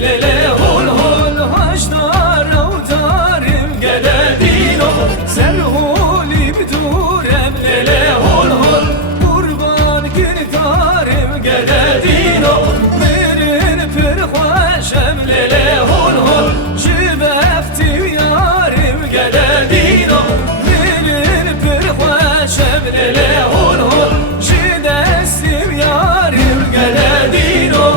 lele hol hol haşdar avdarım gele dino serholi bidurem lele hol hol kurban girdarım gele dino merin perxaşem lele hol hol jibefti yarim gele dino merin perxaşem lele hol hol jidestim yarim gele dino.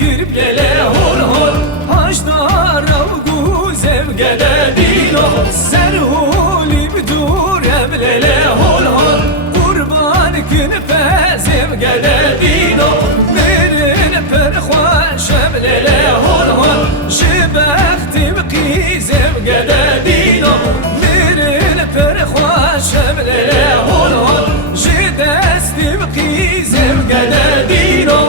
Girip lele hol hol haşdar avgu zevgede dino serhuli bidurem lele hol hol kurban günpe zevgede dino merin perxaşem lele hol hol jibextim qi zevgede dino merin perxaşem lele hol hol jidestim qi zevgede dino.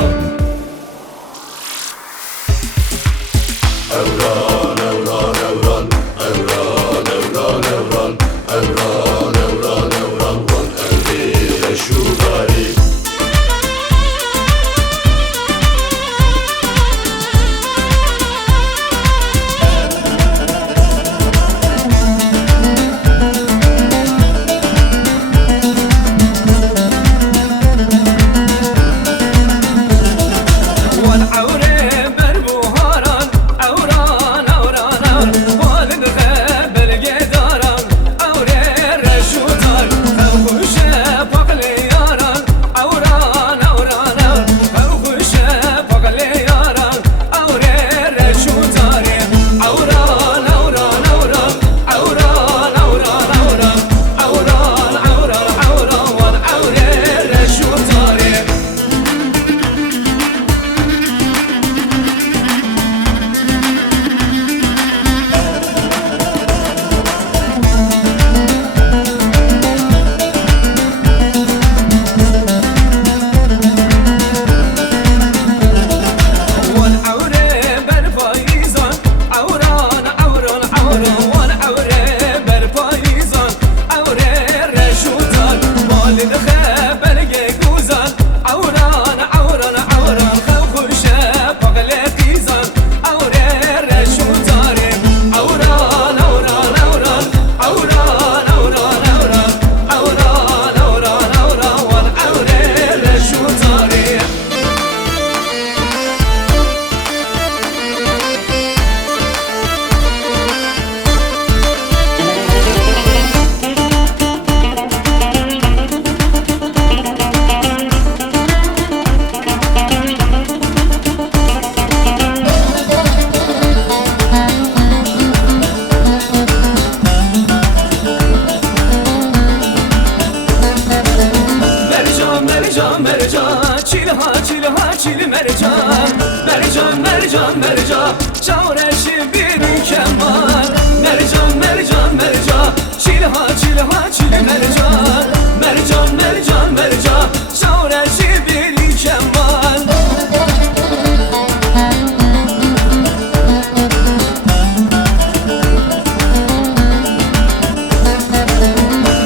Mercan mercan mercan çavreşi bir keman mercan mercan mercan çilha çilha çil mercan mercan mercan mercan çavreşi bir keman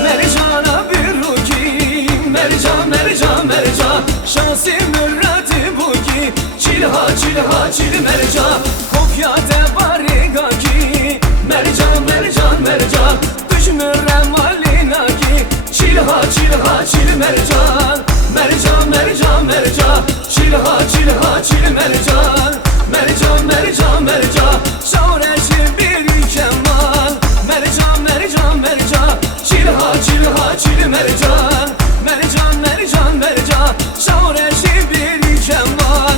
mercana bir ruki mercan mercan mercan şansı mürrati bu ki çilha çilha çil mercan kopya te bariga ki mercan mercan mercan düşmürem malina ki çilha çilha çil mercan mercan mercan mercan çilha çilha çil mercan mercan mercan mercan şavreşi bir keman mercan mercan mercan çilha çilha çil mercan mercan mercan mercan şavreşi bir keman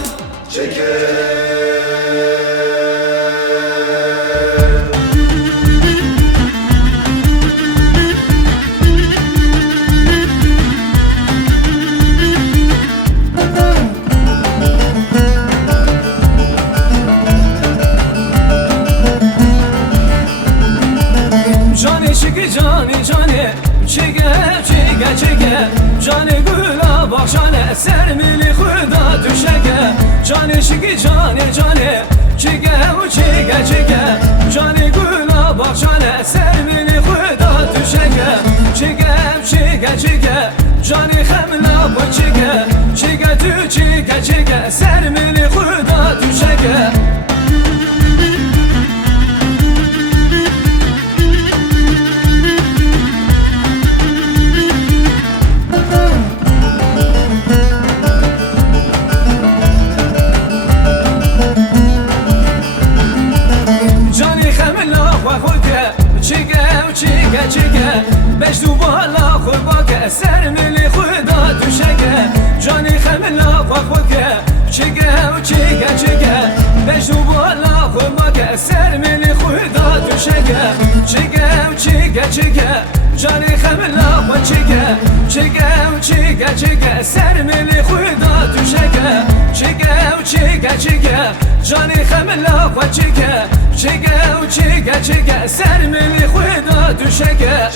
Cani şıkı cani cani çeke çeke çeke cani gülab بخشانه سر ملی خدا دوشگه جان شگی جانه چیگه و چیگه جان گلا بخشانه سر ملی خدا دوشگه چیگه جان خملا با چیگه تو چیگه سر ملی خدا دوشگه چیگه بش تو بالا خود باکه سر ملی خدا دوشگه جانی خملا باکه چیگه بش تو بالا خود باکه سر ملی خدا دوشگه چیگه جانی خملا باکه چیگه سر ملی خدا دوشگه چیگه جانی خملا باکه چیگه سر ملی خدا دوشگه